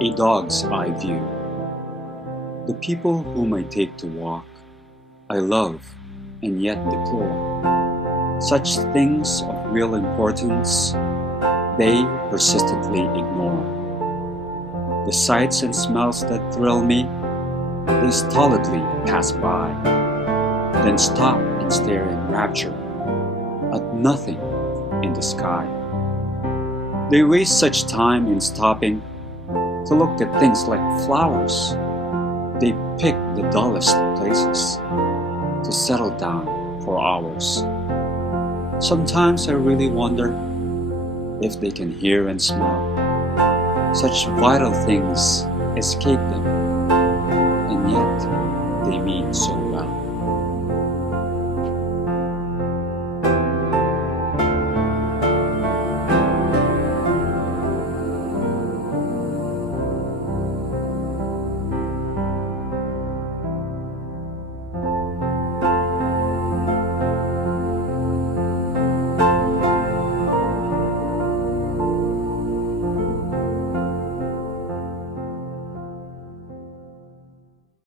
A dog's eye view. The people whom I take to walk, I love and yet deplore. Such things of real importance, they persistently ignore. The sights and smells that thrill me, they stolidly pass by, then stop and stare in rapture at nothing in the sky. They waste such time in stopping to look at things like flowers. They pick the dullest places to settle down for hours. Sometimes I really wonder if they can hear and smell. Such vital things escape them, and yet they mean so well.